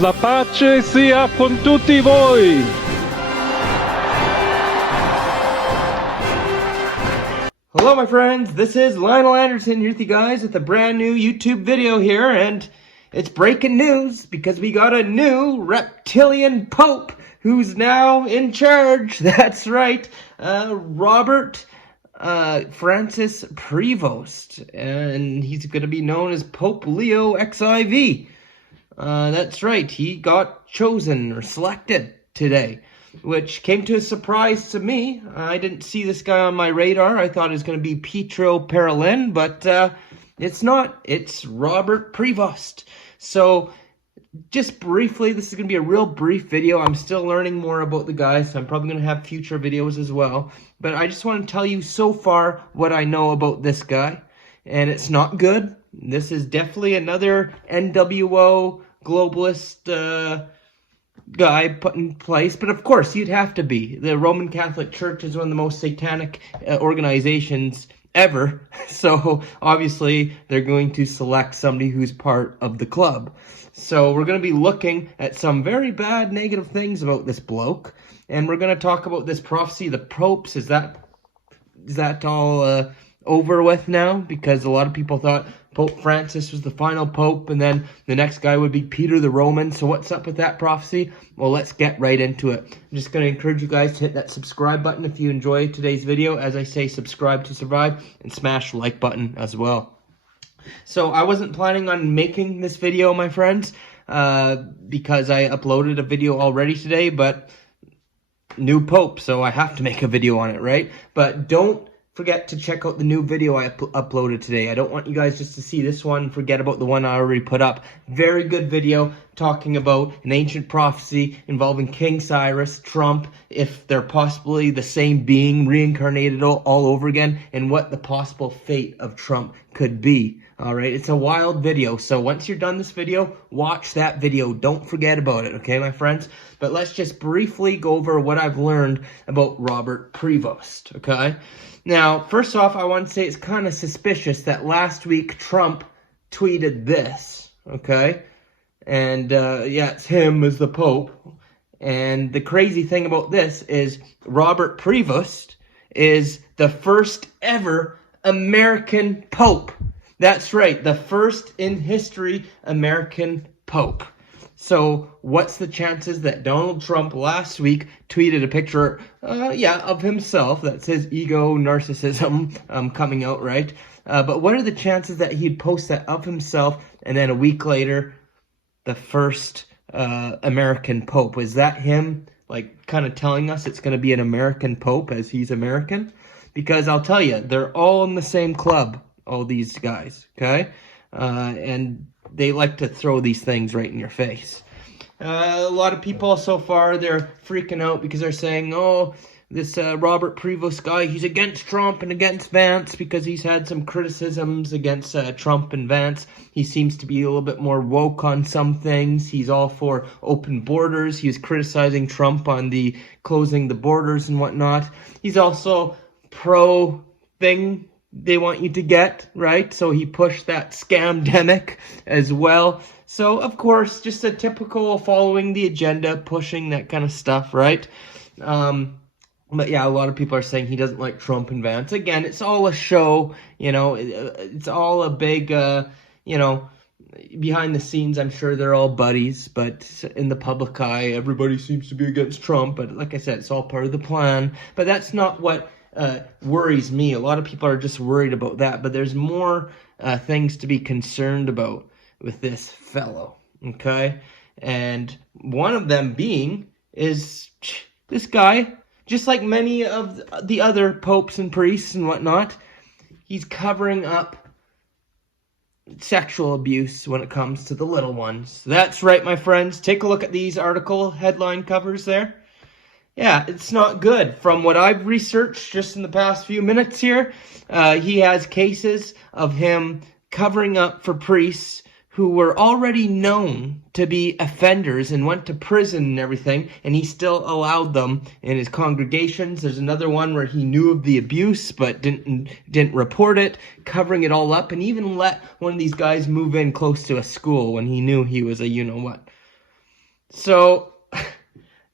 La pace sia con tutti voi! Hello my friends, this is Linol Anderson here with you guys with a brand new YouTube video here, and it's breaking news because we got a new reptilian pope who's now in charge. That's right, Robert Francis Prevost, and he's going to be known as Pope Leo XIV. That's right, he got chosen or selected today, which came to a surprise to me. I didn't see this guy on my radar. I thought it was going to be Pietro Parolin, but it's not. It's Robert Prevost. So just briefly, this is going to be a real brief video. I'm still learning more about the guy, so I'm probably going to have future videos as well. But I just want to tell you so far what I know about this guy, and it's not good. This is definitely another NWO globalist guy put in place, but of course you'd have to be. The Roman Catholic Church is one of the most satanic organizations ever, so obviously they're going to select somebody who's part of the club. So we're going to be looking at some very bad negative things about this bloke, and we're going to talk about this prophecy, the popes. Is that all over with now? Because a lot of people thought Pope Francis was the final pope, and then the next guy would be Peter the Roman. So what's up with that prophecy? Well, let's get right into it. I'm just going to encourage you guys to hit that subscribe button if you enjoy today's video. As I say, subscribe to survive, and smash the like button as well. So I wasn't planning on making this video, my friends, because I uploaded a video already today, but new pope, so I have to make a video on it, right? But don't forget to check out the new video I uploaded today. I don't want you guys just to see this one and forget about the one I already put up. Very good video talking about an ancient prophecy involving King Cyrus, Trump, if they're possibly the same being reincarnated all over again, and what the possible fate of Trump could be. Alright, it's a wild video, so once you're done this video, watch that video. Don't forget about it, okay, my friends? But let's just briefly go over what I've learned about Robert Prevost, okay? Now, first off, I want to say it's kind of suspicious that last week Trump tweeted this, okay? And, yeah, it's him as the Pope. And the crazy thing about this is Robert Prevost is the first ever American Pope. That's right, the first in history American Pope. So, what's the chances that Donald Trump last week tweeted a picture, of himself? That's his ego, narcissism coming out, right? But what are the chances that he'd post that of himself, and then a week later, the first American Pope? Is that him, like, kind of telling us it's going to be an American Pope as he's American? Because I'll tell you, they're all in the same club, all these guys, okay? And they like to throw these things right in your face. A lot of people so far, they're freaking out because they're saying, oh, this Robert Prevost guy, he's against Trump and against Vance because he's had some criticisms against Trump and Vance. He seems to be a little bit more woke on some things. He's all for open borders. He was criticizing Trump on the closing the borders and whatnot. He's also pro-thing they want you to get, right? So he pushed that scamdemic as well. So, of course, just a typical following the agenda, pushing that kind of stuff, right? But yeah, a lot of people are saying he doesn't like Trump and Vance. Again, it's all a show, you know, it's all a big, you know, behind the scenes, I'm sure they're all buddies, but in the public eye, everybody seems to be against Trump. But like I said, it's all part of the plan. But that's not what worries me. A lot of people are just worried about that, but there's more things to be concerned about with this fellow, okay? And one of them being is this guy, just like many of the other popes and priests and whatnot, he's covering up sexual abuse when it comes to the little ones. That's right, my friends. Take a look at these article headline covers there. Yeah, it's not good. From what I've researched just in the past few minutes here, he has cases of him covering up for priests who were already known to be offenders and went to prison and everything, and he still allowed them in his congregations. There's another one where he knew of the abuse but didn't report it, covering it all up, and even let one of these guys move in close to a school when he knew he was a you-know-what. So,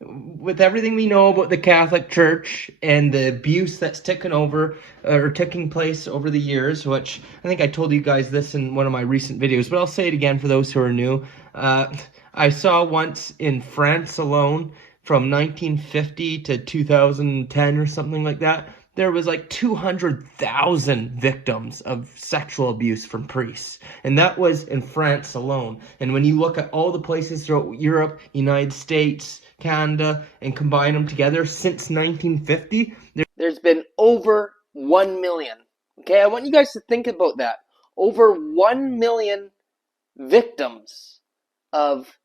with everything we know about the Catholic Church and the abuse that's taking place over the years, which I think I told you guys this in one of my recent videos, but I'll say it again for those who are new. I saw once in France alone, from 1950 to 2010 or something like that, there was like 200,000 victims of sexual abuse from priests. And that was in France alone. And when you look at all the places throughout Europe, United States, Canada, and combine them together since 1950, there's been over 1 million. Okay, I want you guys to think about that. Over 1 million victims of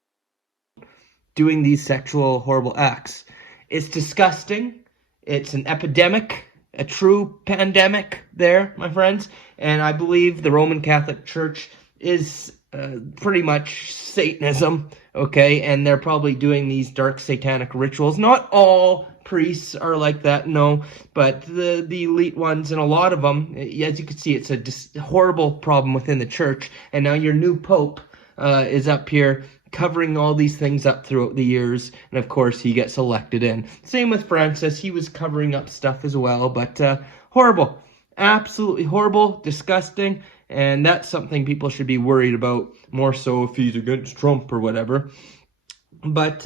doing these sexual horrible acts. It's disgusting. It's an epidemic, a true pandemic there, my friends. And I believe the Roman Catholic Church is pretty much Satanism, okay? And they're probably doing these dark satanic rituals. Not all priests are like that, no, but the elite ones, and a lot of them, as you can see, it's a horrible problem within the church. And now your new pope is up here covering all these things up throughout the years, and of course he gets elected in. Same with Francis, he was covering up stuff as well, but horrible, absolutely horrible, disgusting, and that's something people should be worried about, more so if he's against Trump or whatever. But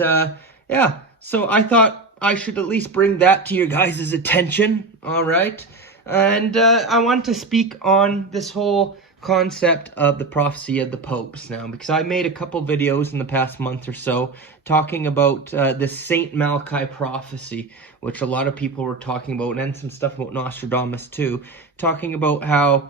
yeah, so I thought I should at least bring that to your guys' attention, all right? And I want to speak on this whole concept of the prophecy of the popes now, because I made a couple videos in the past month or so talking about this Saint Malachi prophecy, which a lot of people were talking about, and some stuff about Nostradamus too, talking about how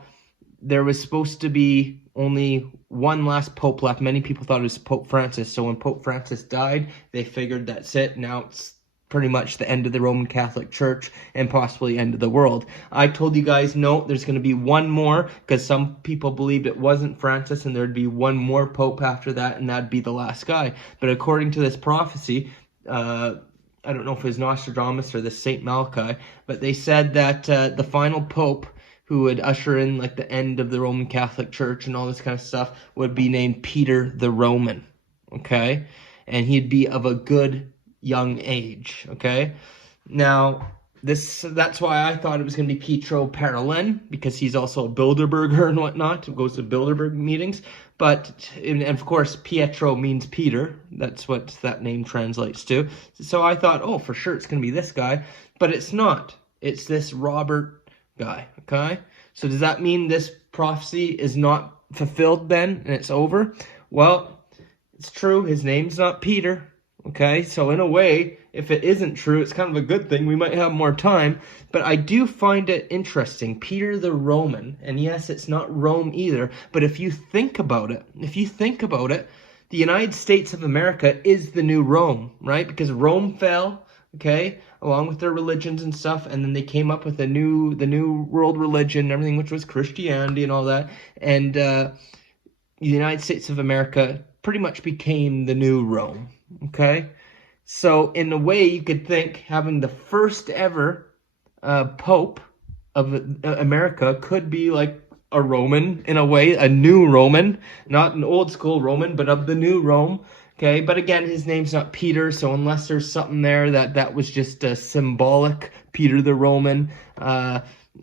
there was supposed to be only one last pope left. Many people thought it was Pope Francis, so when Pope Francis died, they figured that's it. Now it's pretty much the end of the Roman Catholic Church and possibly end of the world. I told you guys, no, there's going to be one more, because some people believed it wasn't Francis and there'd be one more pope after that, and that'd be the last guy. But according to this prophecy, I don't know if it was Nostradamus or the Saint Malachi, but they said that the final pope who would usher in like the end of the Roman Catholic Church and all this kind of stuff would be named Peter the Roman, okay? And he'd be of a good young age, okay? Now, that's why I thought it was going to be Pietro Parolin, because he's also a Bilderberger and whatnot, who goes to Bilderberg meetings. But, and of course, Pietro means Peter. That's what that name translates to. So I thought, oh, for sure it's going to be this guy. But it's not. It's this Robert guy, okay? So does that mean this prophecy is not fulfilled then, and it's over? Well, it's true. His name's not Peter. Okay, so in a way, if it isn't true, it's kind of a good thing. We might have more time, but I do find it interesting. Peter the Roman, and yes, it's not Rome either, but if you think about it, the United States of America is the new Rome, right? Because Rome fell, okay, along with their religions and stuff, and then they came up with the new world religion and everything, which was Christianity and all that, and the United States of America pretty much became the new Rome. Okay, so in a way you could think having the first ever Pope of America could be like a Roman in a way, a new Roman, not an old school Roman, but of the new Rome. Okay, but again, his name's not Peter, so unless there's something there that was just a symbolic Peter the Roman,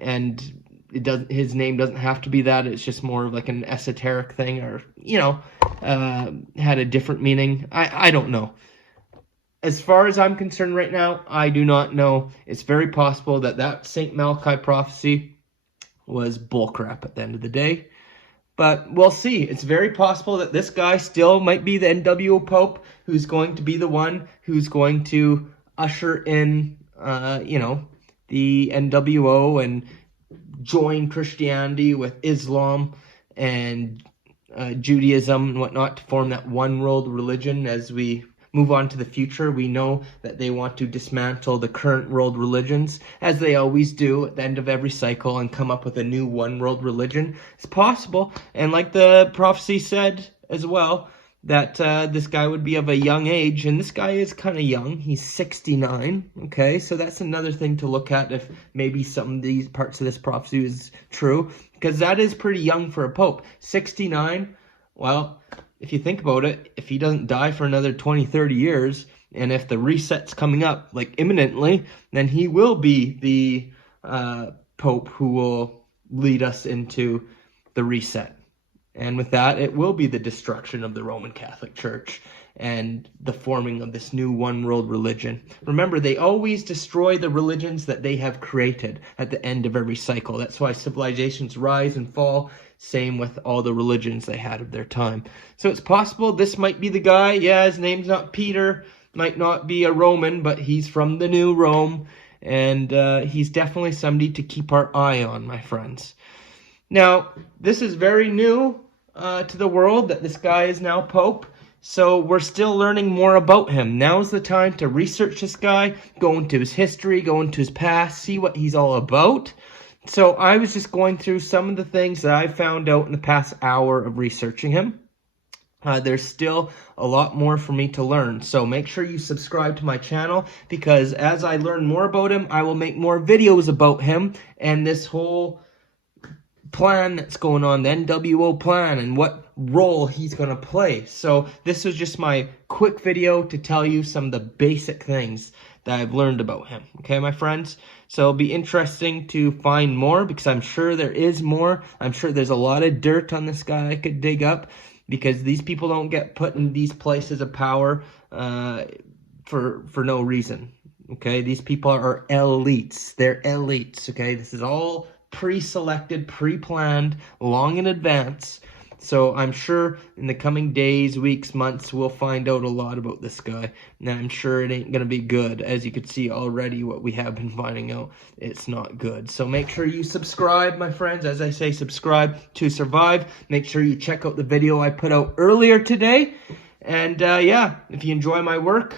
and his name doesn't have to be that. It's just more of like an esoteric thing, or had a different meaning. I don't know. As far as I'm concerned right now, I do not know. It's very possible that Saint Malachi prophecy was bullcrap at the end of the day. But we'll see. It's very possible that this guy still might be the NWO Pope, who's going to be the one who's going to usher in, the NWO and join Christianity with Islam and Judaism and whatnot to form that one world religion. As we move on to the future, we know that they want to dismantle the current world religions, as they always do at the end of every cycle, and come up with a new one world religion. It's possible, and like the prophecy said as well, that this guy would be of a young age, and this guy is kind of young. He's 69, okay? So that's another thing to look at if maybe some of these parts of this prophecy is true, because that is pretty young for a pope. 69, Well, if you think about it, if he doesn't die for another 20, 30 years, and if the reset's coming up like imminently, then he will be the Pope who will lead us into the reset. And with that, it will be the destruction of the Roman Catholic Church and the forming of this new one world religion. Remember, they always destroy the religions that they have created at the end of every cycle. That's why civilizations rise and fall. Same with all the religions they had of their time. So it's possible this might be the guy. Yeah, his name's not Peter, might not be a Roman, but he's from the new Rome. And he's definitely somebody to keep our eye on, my friends. Now, this is very new to the world that this guy is now Pope. So we're still learning more about him. Now's the time to research this guy, go into his history, go into his past, see what he's all about. So I was just going through some of the things that I found out in the past hour of researching him. There's still a lot more for me to learn. So make sure you subscribe to my channel, because as I learn more about him, I will make more videos about him and this whole plan that's going on, the NWO plan, and what role he's going to play. So this was just my quick video to tell you some of the basic things that I've learned about him. Okay, my friends? So it'll be interesting to find more, because I'm sure there is more. I'm sure there's a lot of dirt on this guy I could dig up, because these people don't get put in these places of power for no reason. Okay, these people are elites. They're elites. Okay, this is all pre-selected, pre-planned, long in advance. So I'm sure in the coming days, weeks, months, we'll find out a lot about this guy. And I'm sure it ain't going to be good. As you could see already, what we have been finding out, it's not good. So make sure you subscribe, my friends. As I say, subscribe to survive. Make sure you check out the video I put out earlier today. And yeah, if you enjoy my work,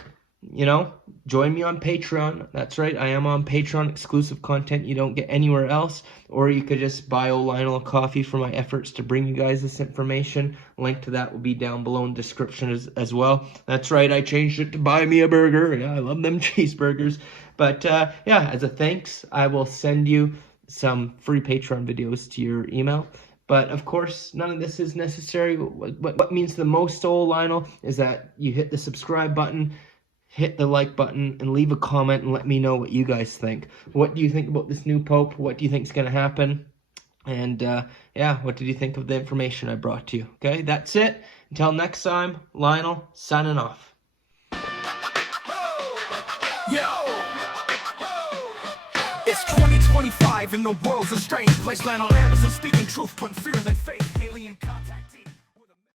you know, join me on Patreon. That's right, I am on Patreon, exclusive content you don't get anywhere else. Or you could just buy old Lionel a coffee for my efforts to bring you guys this information. Link to that will be down below in the description as well. That's right, I changed it to buy me a burger. Yeah, I love them cheeseburgers. But yeah, as a thanks, I will send you some free Patreon videos to your email. But of course, none of this is necessary. What means the most to old Lionel is that you hit the subscribe button, hit the like button, and leave a comment and let me know what you guys think. What do you think about this new Pope? What do you think is going to happen? And yeah, what did you think of the information I brought to you? Okay, that's it. Until next time, Lionel signing off. Yo! It's 2025 and the world's a strange place. Linol Anderson speaking truth, putting fear in faith. Alien content.